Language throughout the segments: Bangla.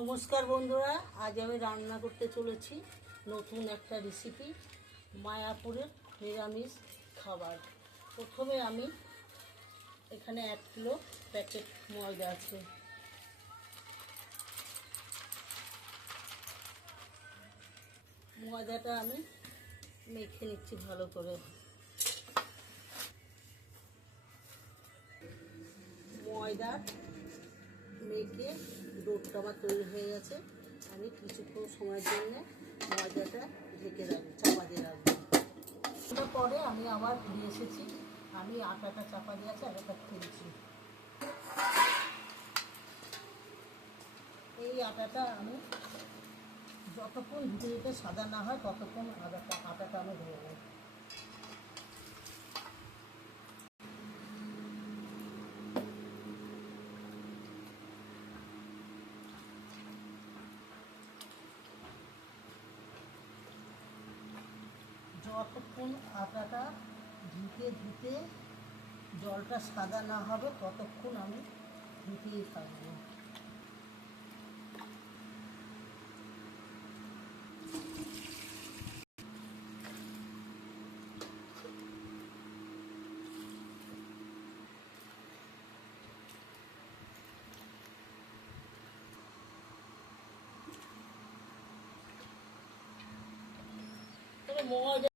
নমস্কার বন্ধুরা, আজ আমি রান্না করতে চলেছি নতুন একটা রেসিপি মায়াপুরের নিরামিষ খাবার। প্রথমে আমি এখানে এক কিলো প্যাকেট ময়দা আছে। ময়দাটা আমি মেখে নিচ্ছি ভালো করে। ময়দা মেখে ডোরটা আমার তৈরি হয়ে গেছে। আমি কিছুক্ষণ সময়ের জন্য ময়দাটা ঢেকে রাখব, চাপা দিয়ে রাখব। ওটা পরে আমি আবার দিয়ে এসেছি। আমি আটাটা চাপা দিয়ে আছে, আটাটা খুলছি এই আটাটা আমি যতক্ষণ ভিতরে সাদা না হয়, ততক্ষণ আটাটা আমি ধরবো যতক্ষণ আটাটা ধুতে ধুতে জলটা সাদা না হবে ততক্ষণ আমি ধুতেই থাকব তবে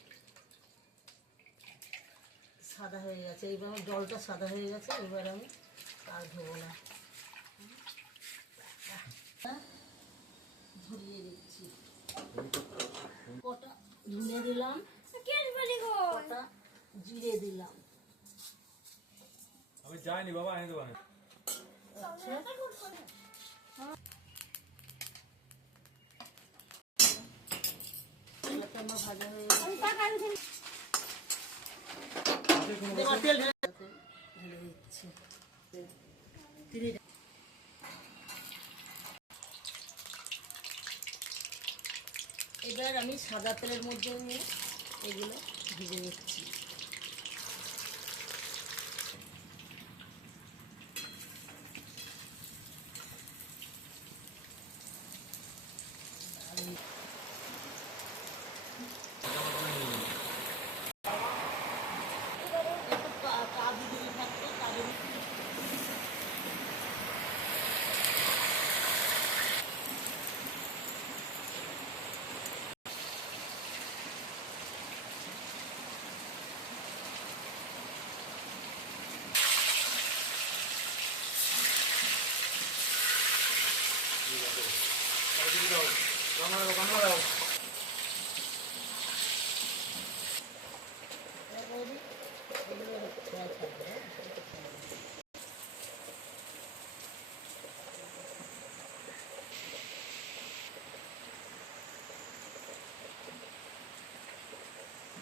সাদা হয়ে গেছে। এইবার আমার জলটা সাদা হয়ে গেছে এবার আমি আর ধোবো না। ধরিয়ে দিচ্ছি। কটা ধুনে দিলাম। কটা জিরে দিলাম। আমি যাইনি বাবা আনি দেবো আচ্ছা আমার ভাজা হয়ে গেছে। এবার আমি সাদা তেলের মধ্যে নিয়ে এগুলো ভিজে নিচ্ছি।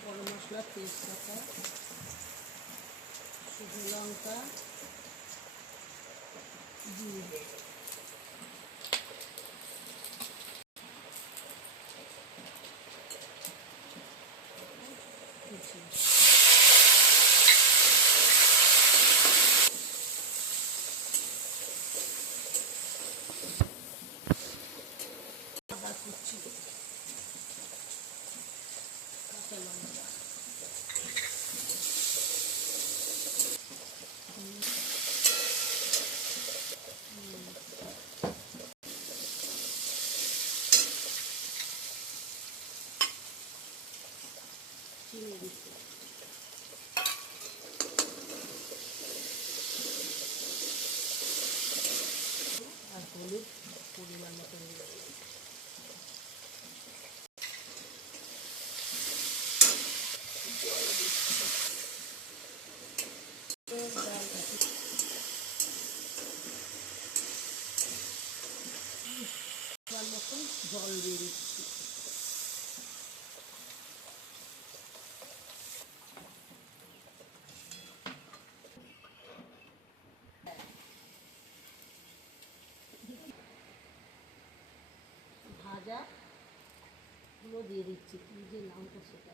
গরম মশলা তেজপাতা শুকনো লঙ্কা জিরে হলুদ পরিমাণ মতো দিয়ে জল দিয়ে দিচ্ছি ভাজা গুলো দিয়ে দিচ্ছি কি যে নামটা সেটা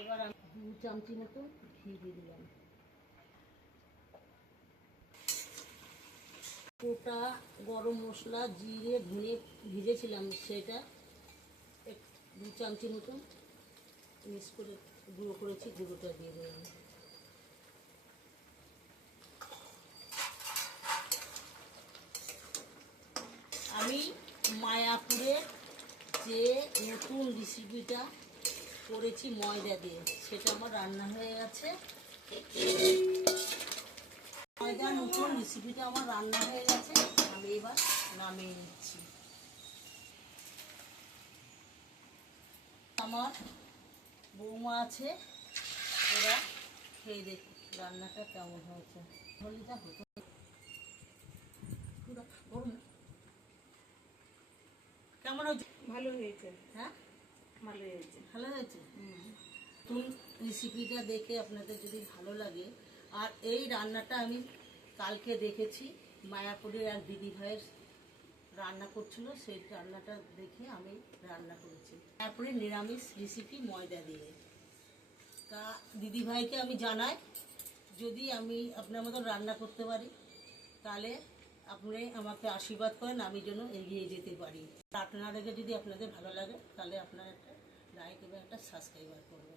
এবার আমি দু চামচি মতো ঘি দিয়ে দিলাম। গোটা গরম মশলা, জিরে, ধনে ভিজেছিলাম সেটা। এক, দু চামচি মতো মিক্স করে গুঁড়ো করেছি, গুঁড়োটা দিয়ে দিলাম। আমি মায়াপুরে যে নতুন রেসিপিটা করেছি ময়দা দিয়ে, সেটা আমার রান্না হয়ে গেছে। ময়দা নতুন রেসিপিটা আমার রান্না হয়ে গেছে। আমি এবার নামিয়ে নিচ্ছি। আমার বৌমা আছে ওরা খেয়ে দেখ রান্নাটা কেমন হয়েছে। হলিটা হতো? কেমন হয়েছে? ভালো হয়েছে। হ্যাঁ? ভালো হয়েছে। ভালো হয়েছে? নতুন রেসিপিটা দেখে আপনাদের যদি ভালো লাগে আর এই রান্নাটা আমি কালকে দেখেছি, মায়াপুরের এক দিদি ভাইয়ের রান্না করছিল, সেই রান্নাটা দেখে আমি রান্না করেছি। তারপরে নিরামিষ রেসিপি ময়দা দিয়ে। তা দিদি ভাইকে আমি জানাই, যদি আমি আপনার মতন রান্না করতে পারি, তাহলে আপনি আমাকে আশীর্বাদ করেন, আমি যেন এগিয়ে যেতে পারি। আপনাদেরকে যদি আপনাদের ভালো লাগে, তাহলে আপনারা একটা লাইক এবং একটা সাবস্ক্রাইবার করবেন।